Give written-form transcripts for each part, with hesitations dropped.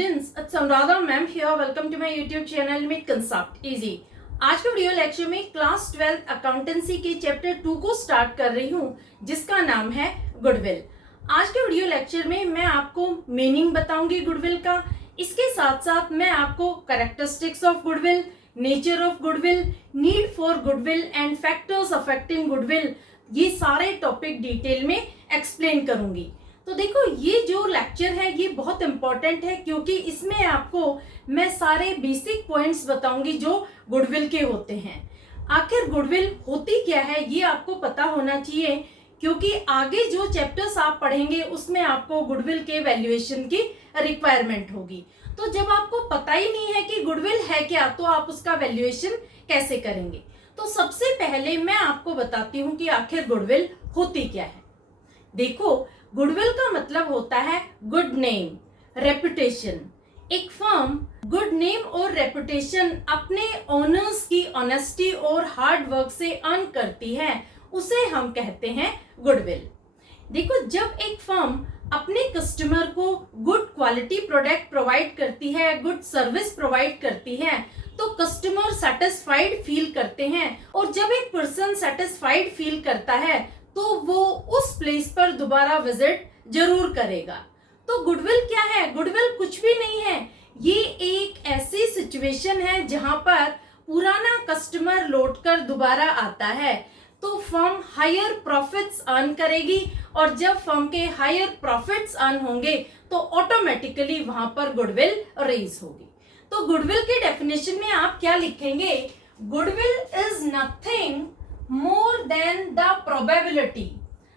students, it's Anuradha ma'am here. Welcome to my YouTube channel Meet Concept Easy. आज के video lecture में class 12 accountancy के chapter 2 को start कर रही हूँ, जिसका नाम है गुडविल। आज के वीडियो लेक्चर में मैं आपको मीनिंग बताऊंगी गुडविल का। इसके साथ साथ मैं आपको characteristics of goodwill, nature of goodwill, need for goodwill and factors affecting goodwill, ये सारे टॉपिक डिटेल में एक्सप्लेन करूंगी। तो देखो, ये जो लेक्चर है ये बहुत इंपॉर्टेंट है, क्योंकि इसमें आपको मैं सारे बेसिक पॉइंट्स बताऊंगी जो गुडविल के होते हैं। आखिर गुडविल होती क्या है ये आपको पता होना चाहिए, क्योंकि आगे जो चैप्टर्स आप पढ़ेंगे उसमें आपको गुडविल के वैल्यूएशन की रिक्वायरमेंट होगी। तो जब आपको पता ही नहीं है कि गुडविल है क्या, तो आप उसका वैल्यूएशन कैसे करेंगे। तो सबसे पहले मैं आपको बताती हूँ कि आखिर गुडविल होती क्या है। देखो, गुडविल का मतलब होता है गुड नेम, रेपुटेशन। एक फर्म गुड नेम और रेपुटेशन अपने ओनर्स की ऑनेस्टी और हार्ड वर्क से अर्न करती है, उसे हम कहते हैं गुडविल। देखो, जब एक फर्म अपने कस्टमर को गुड क्वालिटी प्रोडक्ट प्रोवाइड करती है, गुड सर्विस प्रोवाइड करती है, तो कस्टमर सेटिस्फाइड फील करते हैं। और जब एक पर्सन सेटिस्फाइड फील करता है तो वो उस प्लेस पर दोबारा विजिट जरूर करेगा। तो गुडविल क्या है? गुडविल कुछ भी नहीं है, ये एक ऐसी सिचुएशन है जहां पर पुराना कस्टमर लौटकर दोबारा आता है तो फर्म हायर प्रॉफिट्स अर्न करेगी, और जब फर्म के हायर प्रॉफिट्स अर्न होंगे तो ऑटोमेटिकली वहां पर गुडविल रेज होगी। तो गुडविल के डेफिनेशन में आप क्या लिखेंगे? Goodwill is nothing more than the probability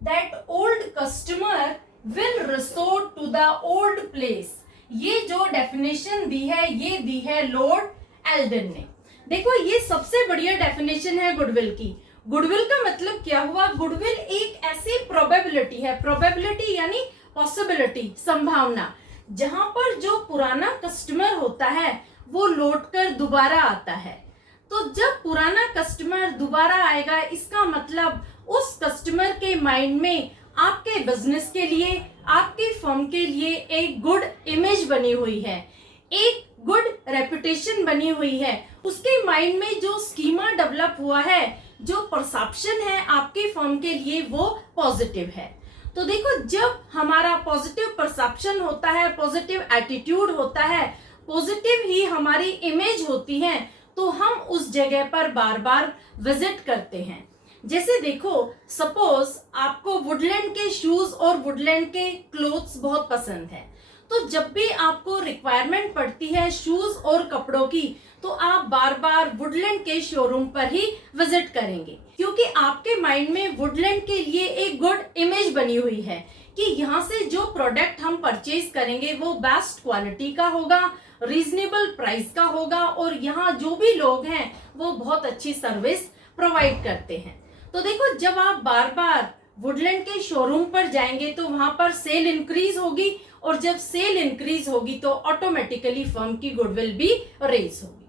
that old customer will resort to the old place। ये जो डेफिनेशन दी है ये दी है लॉर्ड एल्डन ने। देखो, ये सबसे बढ़िया डेफिनेशन है गुडविल की। गुडविल का मतलब क्या हुआ? गुडविल एक ऐसी प्रोबेबिलिटी है, प्रोबेबिलिटी यानी पॉसिबिलिटी, संभावना, जहां पर जो पुराना कस्टमर होता है वो लौटकर दोबारा आता है। तो जब पुराना कस्टमर दोबारा आएगा, इसका मतलब उस कस्टमर के माइंड में आपके बिजनेस के लिए, आपकी फर्म के लिए एक गुड इमेज बनी हुई है, एक गुड रेपुटेशन बनी हुई है। उसके माइंड में जो स्कीमा डेवलप हुआ है, जो परसेप्शन है आपके फर्म के लिए, वो पॉजिटिव है। तो देखो, जब हमारा पॉजिटिव परसेप्शन होता है, पॉजिटिव एटीट्यूड होता है, पॉजिटिव ही हमारी इमेज होती है, तो हम उस जगह पर बार बार विजिट करते हैं। जैसे देखो, सपोज आपको वुडलैंड के शूज और वुडलैंड के क्लोथ्स बहुत पसंद है, तो जब भी आपको रिक्वायरमेंट पड़ती है शूज और कपड़ों की, तो आप बार बार वुडलैंड के शोरूम पर ही विजिट करेंगे, क्योंकि आपके माइंड में वुडलैंड के लिए एक गुड इमेज बनी हुई है कि यहाँ से जो प्रोडक्ट हम परचेज करेंगे वो बेस्ट क्वालिटी का होगा, रीजनेबल प्राइस का होगा, और यहाँ जो भी लोग हैं वो बहुत अच्छी सर्विस प्रोवाइड करते हैं। तो देखो, जब आप बार बार वुडलैंड के शोरूम पर जाएंगे तो वहां पर सेल इंक्रीज होगी, और जब सेल इंक्रीज होगी तो ऑटोमेटिकली फर्म की गुडविल भी रेज होगी।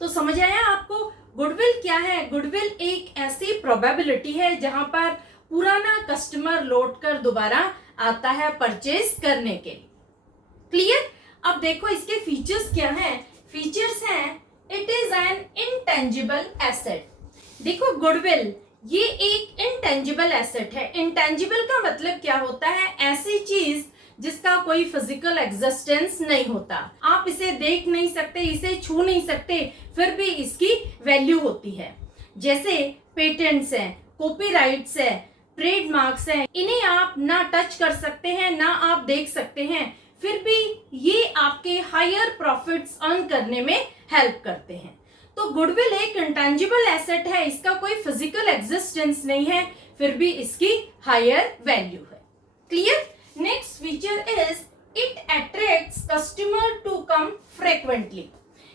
तो समझ आया आपको गुडविल क्या है? गुडविल एक ऐसी प्रोबेबिलिटी है जहां पर पुराना कस्टमर लौटकर दोबारा आता है परचेज करने के लिए। क्लियर? अब देखो, इसके फीचर्स क्या हैं? फीचर्स हैं, it is an intangible asset. देखो, गुडविल ये एक इंटेंजिबल एसेट है। इंटेंजिबल का मतलब क्या होता है? ऐसी चीज जिसका कोई फिजिकल एग्जिस्टेंस नहीं होता, आप इसे देख नहीं सकते, इसे छू नहीं सकते, फिर भी इसकी वैल्यू होती है। जैसे पेटेंट्स हैं, कॉपीराइट्स है, ट्रेडमार्क्स हैं, इन्हें आप ना टच कर सकते हैं, ना आप देख सकते हैं, फिर भी ये आपके हायर प्रॉफिट्स अर्न करने में हेल्प करते हैं। तो गुडविल एक इंटेंजिबल एसेट है, इसका कोई फिजिकल एग्जिस्टेंस नहीं है, फिर भी इसकी हायर वैल्यू है। Clear? Next feature is it attracts customer to come frequently.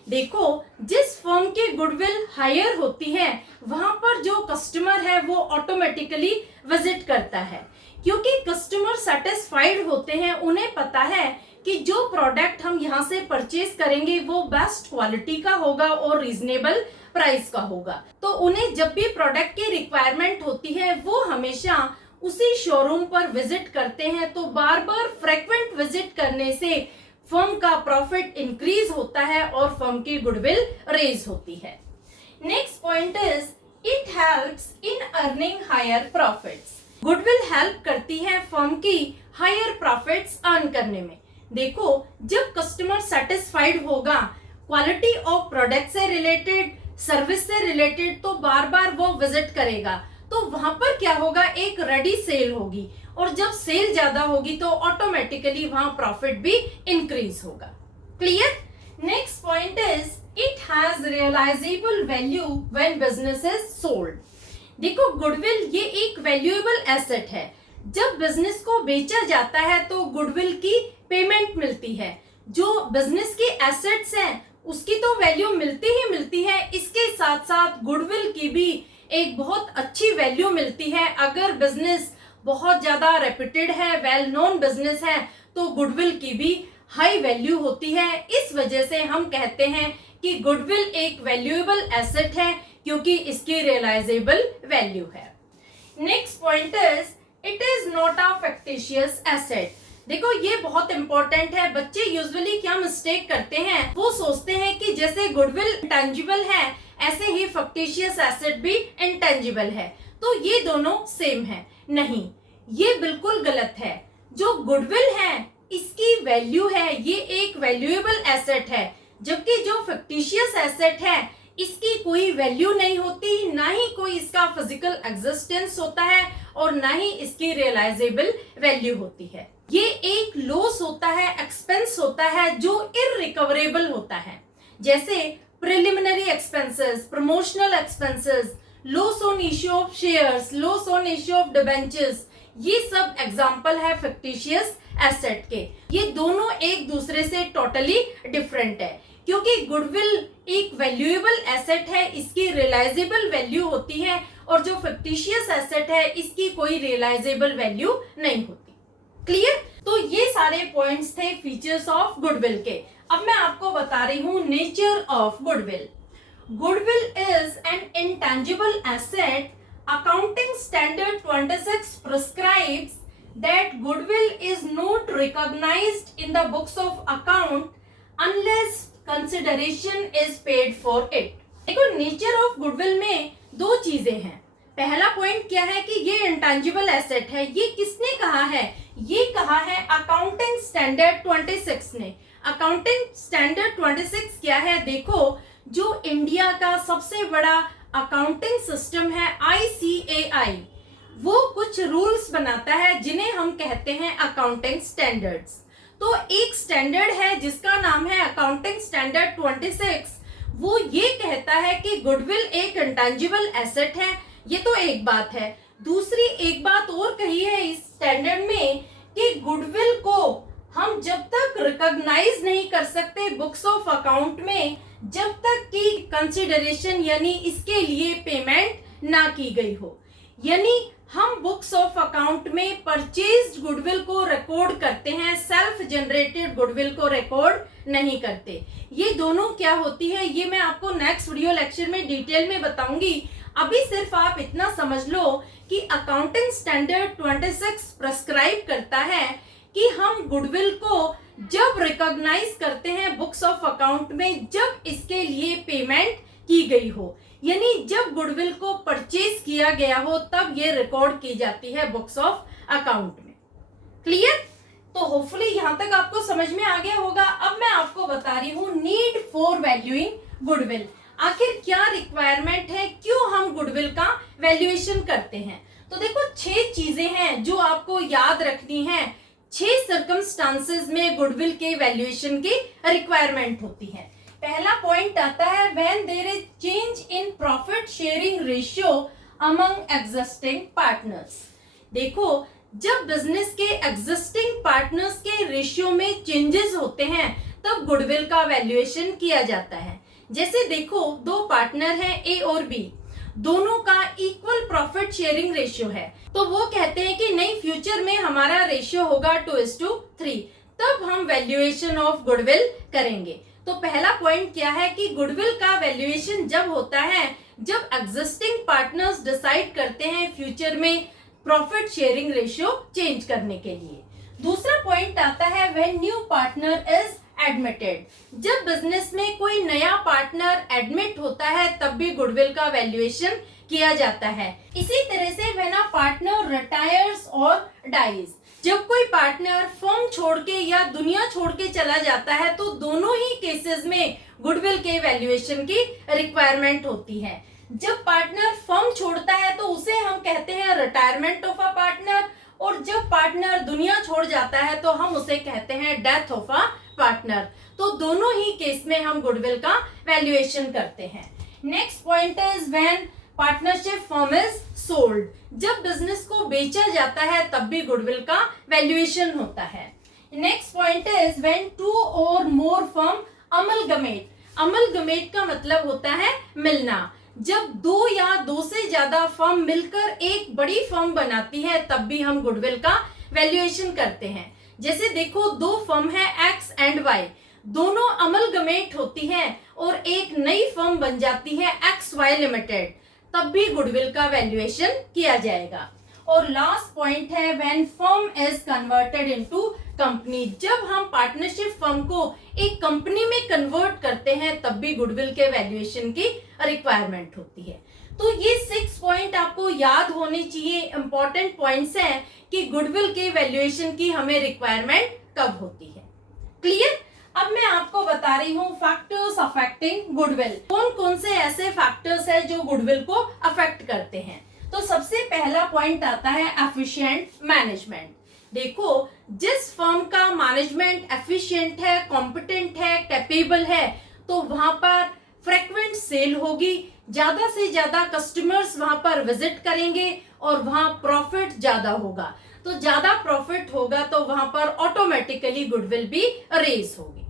देखो, जिस फर्म की गुडविल हायर होती है वहां पर जो कस्टमर है वो ऑटोमेटिकली विजिट करता है, क्योंकि कस्टमर सेटिस्फाइड होते हैं। उन्हें पता है कि जो प्रोडक्ट हम यहाँ से परचेज करेंगे वो बेस्ट क्वालिटी का होगा और रीजनेबल प्राइस का होगा। तो उन्हें जब भी प्रोडक्ट की रिक्वायरमेंट होती है वो हमेशा उसी शोरूम पर विजिट करते हैं। तो बार बार फ्रीक्वेंट विजिट करने से फर्म का प्रॉफिट इंक्रीज होता है और फर्म की गुडविल रेज होती है। Next point is it helps in earning higher profits. Goodwill help करती है फर्म की हायर प्रॉफिट्स अर्न करने में। देखो, जब कस्टमर सेटिस्फाइड होगा क्वालिटी ऑफ प्रोडक्ट से रिलेटेड, सर्विस से रिलेटेड, तो बार बार वो विजिट करेगा, तो वहां पर क्या होगा, एक रेडी सेल होगी, और जब सेल ज्यादा होगी तो ऑटोमेटिकली वहां प्रॉफिट भी इंक्रीज होगा। Clear? Next point is it has realisable value when business is sold. देखो, गुडविल ये एक वैल्यूएबल एसेट है। जब बिजनेस को बेचा जाता है तो गुडविल की पेमेंट मिलती है। जो बिजनेस के एसेट्स हैं उसकी तो वैल्यू मिलती ही मिलती है, इसके साथ साथ गुडविल की भी एक बहुत अच्छी वैल्यू मिलती है। अगर बिजनेस बहुत ज्यादा रेप्यूटेड है, वेल नोन बिजनेस है, तो गुडविल की भी हाई वैल्यू होती है। इस वजह से हम कहते हैं कि गुडविल एक वैल्यूएबल एसेट है, क्योंकि इसकी रियलाइजेबल वैल्यू है। Next point is it is not a factitious asset. देखो, ये बहुत इंपॉर्टेंट है। बच्चे यूजुअली क्या मिस्टेक करते हैं, वो सोचते हैं कि जैसे गुडविल इंटेंजिबल है, ऐसे ही फैक्टिशियस एसेट भी इंटेंजिबल है, तो ये दोनों सेम है। नहीं, ये बिल्कुल गलत है। जो गुडविल है इसकी वैल्यू है, ये एक वैल्यूएबल एसेट है, जबकि जो फैक्टिशियस एसेट है इसकी कोई वैल्यू नहीं होती, ना ही कोई इसका फिजिकल एग्जिस्टेंस होता है और ना ही इसकी रियलाइजेबल वैल्यू होती है। ये एक लॉस होता है, एक्सपेंस होता है जो इररिकवरेबल होता है, जैसे preliminary expenses, promotional expenses, loss on issue of shares, loss on issue of debentures, ये सब एग्जांपल है फिक्टिशियस एसेट के। ये दोनों एक दूसरे से टोटली डिफरेंट है, क्योंकि गुडविल एक वैल्यूएबल एसेट है, इसकी रियलाइजेबल वैल्यू होती है, और जो फिक्टिशियस एसेट है इसकी कोई रियलाइजेबल वैल्यू नहीं होती। क्लियर? तो ये सारे पॉइंट्स थे फीचर्स ऑफ गुडविल के। अब मैं आपको बता रही हूं nature of goodwill. Goodwill is an intangible asset. Accounting standard 26 prescribes that goodwill is not recognized in the books of account unless consideration is paid for it। देखो, nature of goodwill में दो चीजें हैं। पहला पॉइंट क्या है कि ये इंटेंजिबल एसेट है। ये किसने कहा है? ये कहा है अकाउंटिंग स्टैंडर्ड 26 ने। अकाउंटिंग स्टैंडर्ड 26 क्या है? देखो, जो इंडिया का सबसे बड़ा अकाउंटिंग सिस्टम है ICAI, वो कुछ रूल्स बनाता है जिन्हें हम कहते हैं अकाउंटिंग स्टैंडर्ड्स। तो एक स्टैंडर्ड है जिसका नाम है अकाउंटिंग स्टैंडर्ड 26। वो ये कहता है कि गुडविल एक इंटेंजिबल एसेट है। ये तो एक बात है। दूसरी एक बात और कही है इस स्टैंडर्ड में कि गुडविल को हम जब तक रिकॉग्नाइज नहीं कर सकते बुक्स ऑफ अकाउंट में, जब तक कि कंसिडरेशन यानी इसके लिए पेमेंट ना की गई हो। यानी हम बुक्स ऑफ अकाउंट में परचेज्ड गुडविल को रिकॉर्ड करते हैं, सेल्फ जनरेटेड गुडविल को रिकॉर्ड नहीं करते। ये दोनों क्या होती है, ये मैं आपको नेक्स्ट वीडियो लेक्चर में डिटेल में बताऊंगी। अभी सिर्फ आप इतना समझ लो कि अकाउंटिंग स्टैंडर्ड 26 प्रिस्क्राइब करता है कि हम गुडविल को जब रिकॉग्नाइज करते हैं बुक्स ऑफ अकाउंट में, जब इसके लिए पेमेंट की गई हो, यानी जब गुडविल को परचेज किया गया हो, तब ये रिकॉर्ड की जाती है बुक्स ऑफ अकाउंट में। क्लियर? तो होपफुली यहां तक आपको समझ में आ गया होगा। अब मैं आपको बता रही हूं नीड फॉर वैल्यूइंग गुडविल। आखिर क्या रिक्वायरमेंट है, क्यों हम गुडविल का वैल्यूएशन करते हैं? तो देखो, 6 चीजें हैं जो आपको याद रखनी है। 6 सर्कमस्टांसेस में गुडविल के वैल्यूएशन की रिक्वायरमेंट होती है। पहला पॉइंट आता है when there is change in profit sharing ratio among existing partners. देखो, जब बिजनेस के एग्जिस्टिंग पार्टनर्स के रेशियो में चेंजेस होते हैं, तब गुडविल का वैल्यूएशन किया जाता है। जैसे देखो, 2 पार्टनर हैं A और B, दोनों का इक्वल प्रॉफिट शेयरिंग रेशियो है, तो वो कहते हैं कि नहीं, फ्यूचर में हमारा रेशियो होगा 2:3, तब हम वैल्यूएशन ऑफ गुडविल करेंगे। तो पहला पॉइंट क्या है कि गुडविल का वैल्यूएशन जब होता है जब एग्जिस्टिंग पार्टनर्स डिसाइड करते हैं फ्यूचर में प्रॉफिट शेयरिंग रेशियो चेंज करने के लिए। दूसरा पॉइंट आता है when new partner is admitted. जब बिजनेस में कोई नया पार्टनर एडमिट होता है तब भी गुडविल का वैल्यूएशन किया जाता है। इसी तरह से व्हेन अ पार्टनर रिटायर्स और डाइज, जब कोई पार्टनर फर्म छोड़ के या दुनिया छोड़ के चला जाता है तो दोनों ही केसेस में गुडविल के वैल्यूएशन की रिक्वायरमेंट होती है। जब पार्टनर फर्म छोड़ता है तो उसे हम कहते हैं रिटायरमेंट ऑफ अ पार्टनर, और जब पार्टनर दुनिया छोड़ जाता है तो हम उसे कहते हैं डेथ ऑफ अ पार्टनर। तो दोनों ही केस में हम गुडविल का वैल्यूएशन करते हैं। Next point is when partnership firm is sold. जब बिजनेस को बेचा जाता है तब भी गुडविल का वैल्यूएशन होता है। Next point is when two और मोर फर्म अमलगमेट। अमलगमेट का मतलब होता है मिलना। जब दो या दो से ज्यादा फर्म मिलकर एक बड़ी फर्म बनाती है तब भी हम गुडविल का वैल्यूएशन करते हैं। जैसे देखो, दो फर्म है एक्स एंड वाई, दोनों अमलगमेट होती है और एक नई फर्म बन जाती है एक्स वाई लिमिटेड, तब भी गुडविल का वैल्यूएशन किया जाएगा। और लास्ट पॉइंट है when firm is converted into company. जब हम पार्टनरशिप फर्म को एक कंपनी में कन्वर्ट करते हैं तब भी गुडविल के वैल्यूएशन की रिक्वायरमेंट होती है। तो ये 6 पॉइंट आपको याद होने चाहिए, इंपॉर्टेंट पॉइंट्स हैं कि गुडविल के वैल्यूएशन की हमें रिक्वायरमेंट कब होती है। क्लियर? अब मैं आपको बता रही हूँ फैक्टर्स अफेक्टिंग गुडविल। कौन कौन से ऐसे फैक्टर्स हैं जो गुडविल को अफेक्ट करते हैं। तो सबसे पहला पॉइंट आता है एफिशिएंट मैनेजमेंट। देखो, जिस फर्म का मैनेजमेंट एफिशिएंट है, कॉम्पिटेंट है, कैपेबल है, तो वहां पर फ्रीक्वेंट सेल होगी, ज्यादा से ज्यादा कस्टमर्स वहां पर विजिट करेंगे और वहां प्रॉफिट ज्यादा होगा। तो ज्यादा प्रॉफिट होगा तो वहां पर ऑटोमेटिकली गुडविल भी रेज होगी।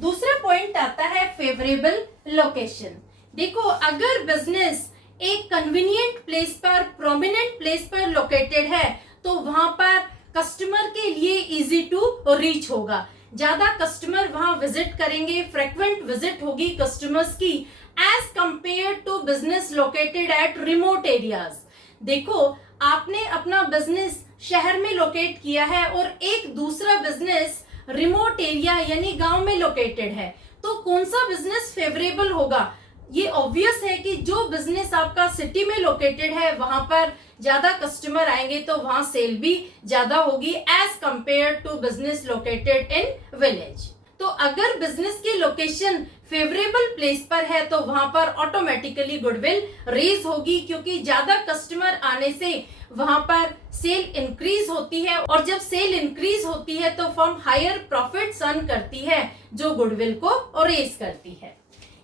दूसरा पॉइंट आता है फेवरेबल लोकेशन। देखो, अगर बिजनेस एक कन्वीनियंट प्लेस पर, प्रोमिनेंट प्लेस पर लोकेटेड है तो वहां पर कस्टमर के लिए इजी टू रीच होगा, ज्यादा कस्टमर वहां विजिट करेंगे, फ्रीक्वेंट विजिट होगी कस्टमर्स की, as compare to business located at remote areas. देखो, आपने अपना बिजनेस शहर में लोकेट किया है और एक दूसरा बिजनेस रिमोट एरिया यानी गांव में लोकेटेड है, तो कौन सा बिजनेस फेवरेबल होगा? ये ऑब्वियस है कि जो बिजनेस आपका सिटी में लोकेटेड है वहां पर ज्यादा कस्टमर आएंगे तो वहां सेल भी ज्यादा होगी as compare to business located in village. तो अगर बिजनेस की लोकेशन फेवरेबल प्लेस पर है तो वहां पर ऑटोमेटिकली गुडविल रेज होगी, क्योंकि ज्यादा कस्टमर आने से वहां पर सेल इंक्रीज होती है, और जब सेल इंक्रीज होती है तो फर्म हायर प्रॉफिट अर्न करती है जो गुडविल को रेज करती है।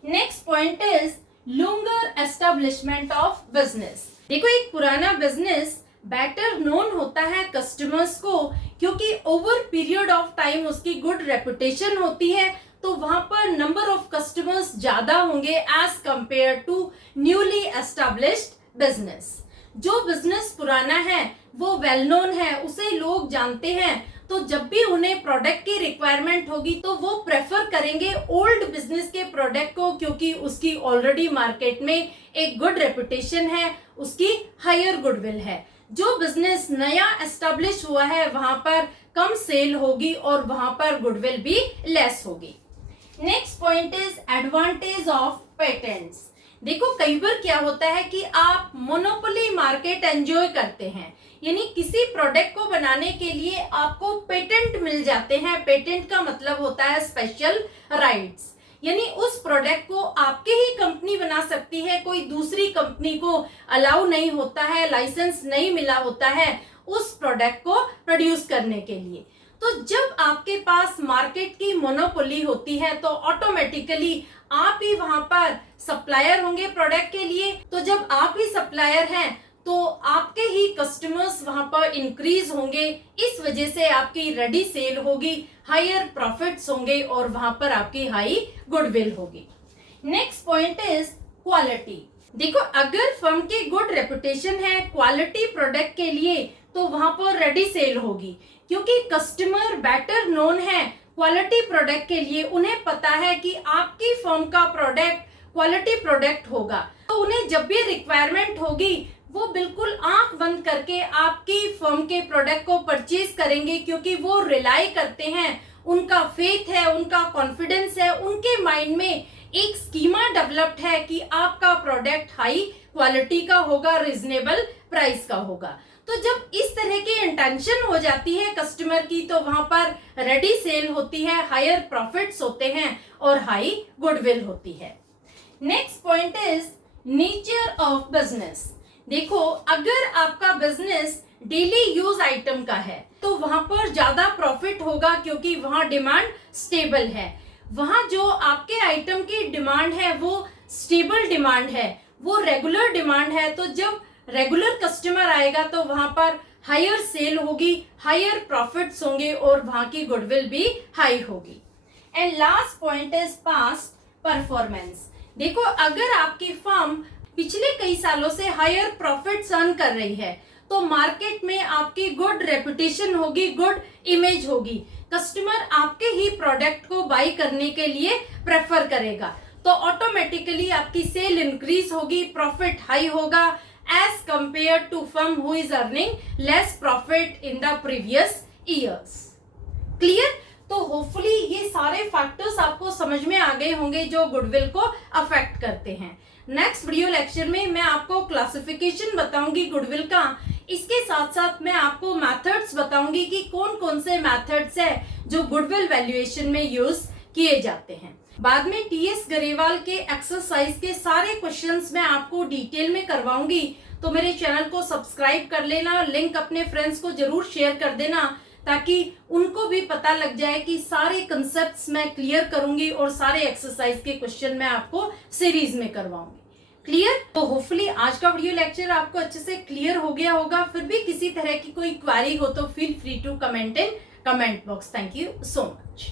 Next point is longer establishment of business. देखो, एक पुराना बिजनेस बेटर नोन होता है कस्टमर्स को, क्योंकि ओवर पीरियड ऑफ टाइम उसकी गुड रेपुटेशन होती है, तो वहां पर नंबर ऑफ कस्टमर्स ज्यादा होंगे as compare to newly established business. जो बिजनेस पुराना है वो वेल नोन है, उसे लोग जानते हैं, तो जब भी उन्हें प्रोडक्ट की रिक्वायरमेंट होगी तो वो प्रेफर करेंगे ओल्ड बिजनेस के प्रोडक्ट को, क्योंकि उसकी ऑलरेडी मार्केट में एक गुड रेपुटेशन है, उसकी हायर गुडविल है। जो बिजनेस नया एस्टेब्लिश हुआ है वहां पर कम सेल होगी और वहां पर गुडविल भी लेस होगी। Next point is advantage of patents. देखो, कई बार क्या होता है कि आप मोनोपोली मार्केट एंजॉय करते हैं, यानी किसी प्रोडक्ट को बनाने के लिए आपको पेटेंट मिल जाते हैं। पेटेंट का मतलब होता है स्पेशल राइट्स, यानी उस प्रोडक्ट को आपके ही कंपनी बना सकती है, कोई दूसरी कंपनी को अलाउ नहीं होता है, लाइसेंस नहीं मिला होता है उस प्रोडक्ट को प्रोड्यूस करने के लिए। तो जब आपके पास मार्केट की मोनोपोली होती है तो ऑटोमेटिकली आप ही वहां पर सप्लायर होंगे प्रोडक्ट के लिए। तो जब आप ही सप्लायर हैं तो आपके ही कस्टमर्स वहां पर इंक्रीज होंगे, इस वजह से आपकी रेडी सेल होगी, हायर प्रॉफिट्स होंगे और वहां पर आपकी हाई गुडविल होगी। Next point is quality. देखो, अगर फर्म की गुड रेपुटेशन है क्वालिटी प्रोडक्ट के लिए तो वहां पर रेडी सेल होगी, क्योंकि कस्टमर बेटर नोन है क्वालिटी प्रोडक्ट के लिए। उन्हें पता है कि आपकी फर्म का प्रोडक्ट क्वालिटी प्रोडक्ट होगा, तो उन्हें जब भी रिक्वायरमेंट होगी वो बिल्कुल आंख बंद करके आपकी फर्म के प्रोडक्ट को परचेज करेंगे, क्योंकि वो रिलाई करते हैं, उनका फेथ है, उनका कॉन्फिडेंस है, उनके माइंड में एक स्कीमा डेवलप्ड है कि आपका प्रोडक्ट हाई क्वालिटी का होगा, रिजनेबल प्राइस का होगा। तो जब इस तरह की इंटेंशन हो जाती है कस्टमर की, तो वहां पर रेडी सेल होती है, हायर प्रॉफिट्स होते हैं और हाई गुडविल होती है। Next point is nature of business. देखो, अगर आपका बिजनेस डेली यूज आइटम का है तो वहां पर ज्यादा प्रॉफिट होगा, क्योंकि वहां डिमांड स्टेबल है। वहां जो आपके आइटम की डिमांड है वो स्टेबल डिमांड है, वो रेगुलर डिमांड है। तो जब रेगुलर कस्टमर आएगा तो वहां पर हायर सेल होगी, हायर प्रॉफिट्स होंगे और वहां की गुडविल भी हाई होगी। And last point is past performance. देखो, अगर आपकी फर्म पिछले कई सालों से हायर प्रॉफिट्स अर्न कर रही है तो मार्केट में आपकी गुड रेपुटेशन होगी, गुड इमेज होगी, कस्टमर आपके ही प्रोडक्ट को बाई करने के लिए प्रेफर करेगा, तो ऑटोमेटिकली आपकी सेल इंक्रीज होगी, प्रॉफिट हाई होगा as compare to firm who is earning less profit in the previous years. Clear? तो होपफुली ये सारे फैक्टर्स आपको समझ में आ गए होंगे जो गुडविल को अफेक्ट करते हैं। नेक्स्ट वीडियो लेक्चर में मैं आपको क्लासिफिकेशन बताऊंगी गुडविल का, इसके साथ साथ मैं आपको मेथड्स बताऊंगी कि कौन कौन से मेथड्स है जो गुडविल वैल्यूएशन में यूज किए जाते हैं। बाद में टीएस गरेवाल के एक्सरसाइज के सारे क्वेश्चंस मैं आपको डिटेल में करवाऊंगी, तो मेरे चैनल को सब्सक्राइब कर लेना, लिंक अपने फ्रेंड्स को जरूर शेयर कर देना ताकि उनको भी पता लग जाए कि सारे कंसेप्ट्स मैं क्लियर करूंगी और सारे एक्सरसाइज के क्वेश्चन मैं आपको सीरीज में करवाऊंगी। क्लियर? तो होपफुली आज का वीडियो लेक्चर आपको अच्छे से क्लियर हो गया होगा। फिर भी किसी तरह की कोई क्वेरी हो तो feel free to comment in comment box. Thank you so much.